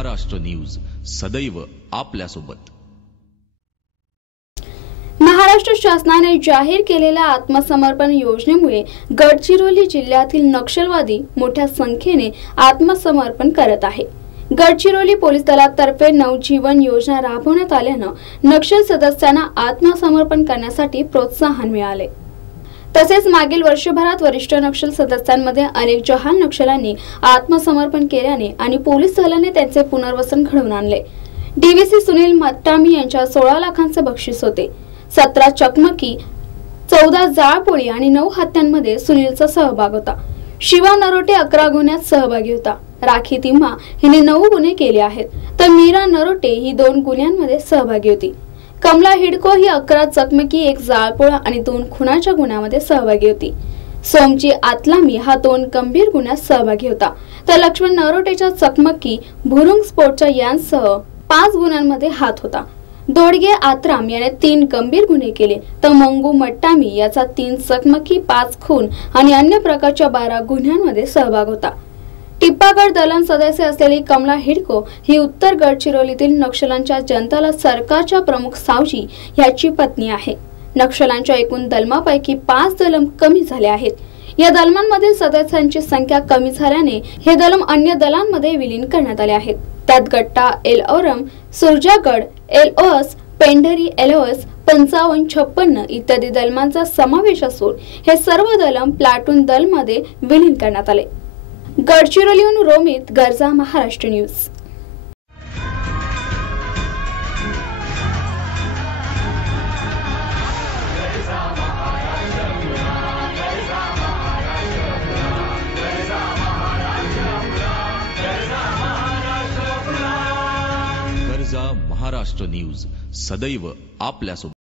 Maharashtra news सदैव आपल्यासोबत। महाराष्ट्र शासनाने जाहीर केलेल्या आत्मसमर्पण योजनेमुळे गडचिरोली जिल्ह्यातील नक्षलवादी मोठ्या संख्येने आत्मसमर्पण करत आहे। गडचिरोली पोलीस दलातर्फे नवजीवन योजना राबवण्यात आल्यानं नक्षल सदस्यांना आत्मसमर्पण करण्यासाठी प्रोत्साहन मिळाले। तसेच मागील वर्षभरात वरिष्ठ नक्षल सदस्यांमध्ये अनेक जहाल नक्षलांनी आत्मसमर्पण केल्याने आणि पोलीस दलाने त्यांचे पुनर्वसन घडवून आणले। डीवीसी सुनील मट्टामी यांच्या 16 लाखांचे बक्षीस होते। 17 चकमकी, 14 जाळपोळी आणि 9 हत्यांमध्ये सुनीलचा सहभाग होता। शिवा नरोटे 11 गुन्ह्यात सहभागी होता। राखी तिम्मा हिने 9 गुन्हे केले आहेत, तर मीरा नरोटे ही 2 गुन्ह्यांमध्ये सहभागी होती। कमला हिडको ही 11 चकमकी, 1 जाळपोळ आणि 2 खुनाच्या गुन्ह्यामध्ये सहभागी होती। सोमची आतलामी हा 2 गंभीर गुन्ह्यात सहभागी होता, तर लक्ष्मण नरोटेच्या चकमकी, भुरुंग स्फोटच्या यांसह 5 गुन्ह्यांमध्ये हात होता। दोडगे आत्राम याने 3 गंभीर गुन्हे केले, तर मंगू मट्टामी याचा 3 चकमकी, 5 खून आणि अन्य प्रकारच्या 12 गुन्ह्यांमध्ये सहभाग होता। टिप्पागड दलन सदस्य असलेली कमला हिडको ही उत्तर गडचिरोलीतील नक्षलांच्या जनताला सरकारच्या प्रमुख सावजी याची पत्नी आहे। नक्षलांच्या एकूण दलमापैकी 5 दलम कमी झाले आहेत। या दलमांमधील सदस्यांची संख्या कमी झाल्याने हे दलम अन्य दलांमध्ये विलीन करण्यात आले आहेत। त्यात गट्टा एलओरम, सुरजागड एलओएस, पेंढरी एलओएस, 55, 56 इत्यादी दलमांचा समावेश असून हे सर्व दलम प्लाटून दलमध्ये विलीन करण्यात आले। गडचिरोलीहून रोमित गर्जा, महाराष्ट्र न्यूज। गर्जा महाराष्ट्र न्यूज सदैव आपल्यासोबत।